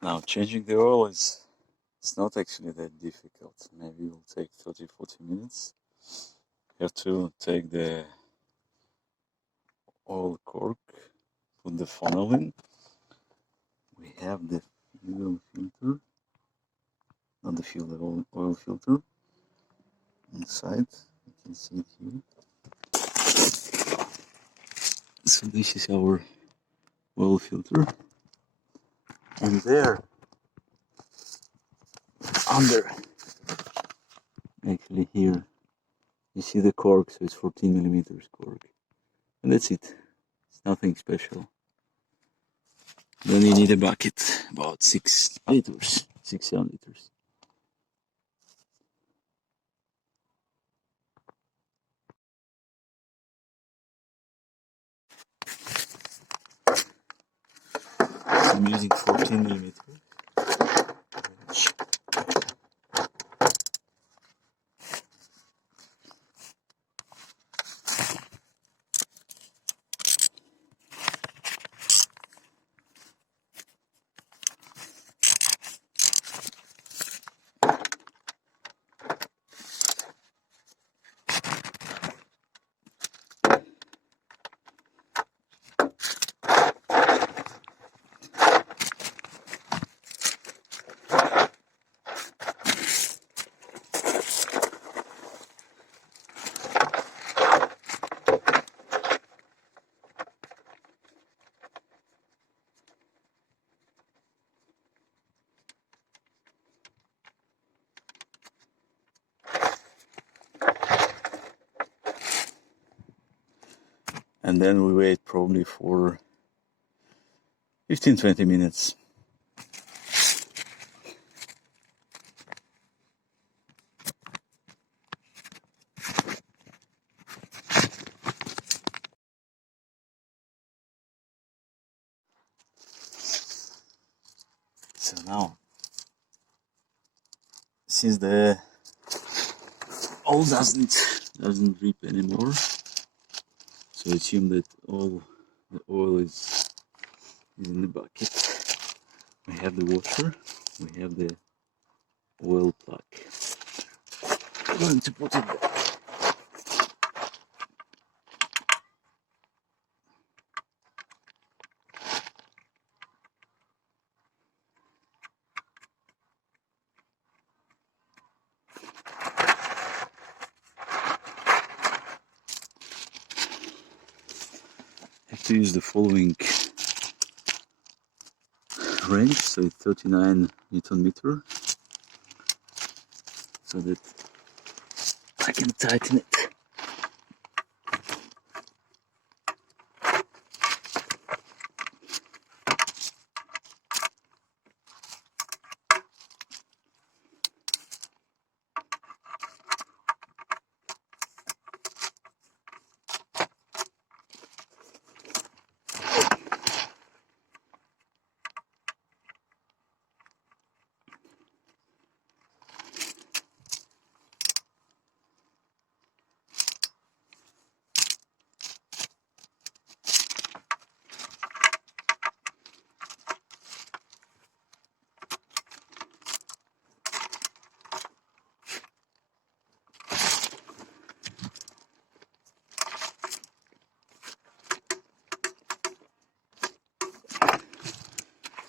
Now changing the oil is it's not actually that difficult. Maybe it will take 30-40 minutes. You have to take the oil cork, put the funnel in. We have the fuel filter, not the fuel, the oil filter inside. You can see it here. So this is our oil filter, and there, under, actually here, you see the cork, so it's 14 millimeters cork, and that's it. It's nothing special. Then you need a bucket, about 6 liters, 6-7 liters. I'm using 14 millimeters. And then we wait probably for 15-20 minutes. So now, since the oil doesn't drip anymore, so I assume that all the oil is in the bucket. We have the washer, we have the oil plug. I'm going to put it back. I have to use the following wrench, so it's 39 Newton meter, so that I can tighten it.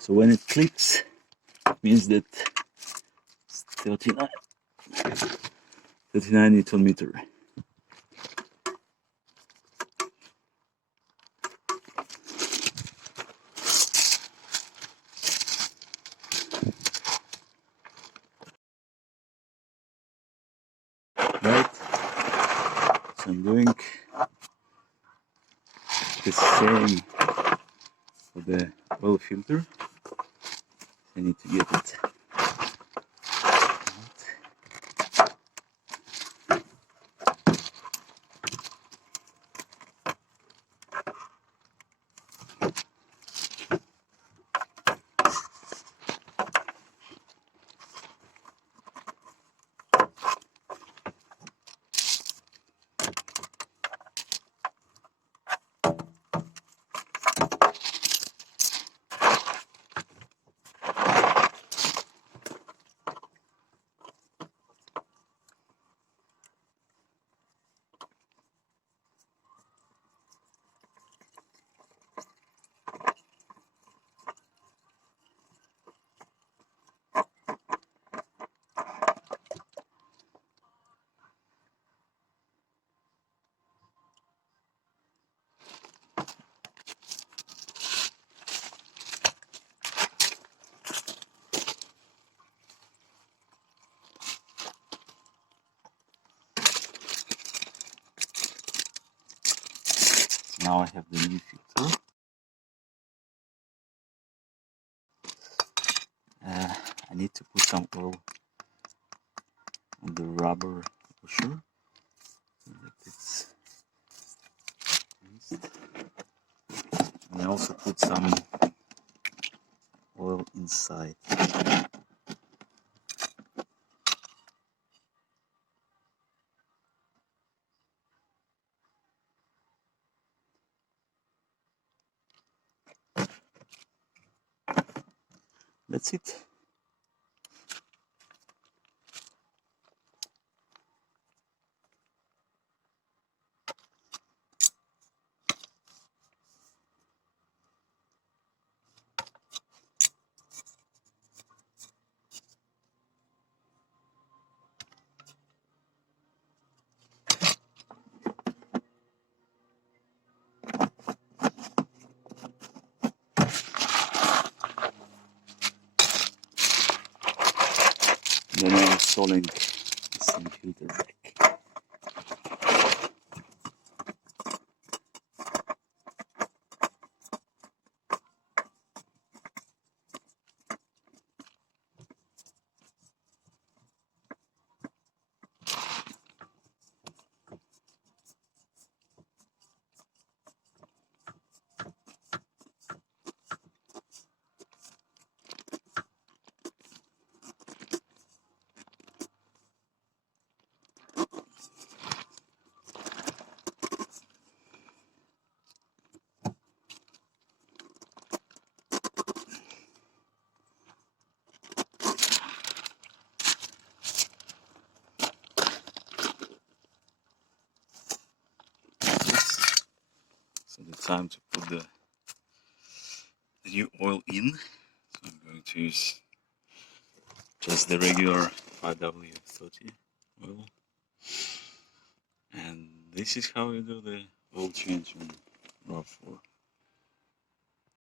So when it clicks, it means that it's 39 Newton meter. Right? So I'm doing the same for the oil filter. I need to get it. now I have the new filter. I need to put some oil on the rubber washer so that it's greased. And I also put some oil inside. That's it. Then I'm installing the same filter back. So the time to put the new oil in. So I'm going to use just the regular 5W30 oil. And this is how you do the oil change on RAV4.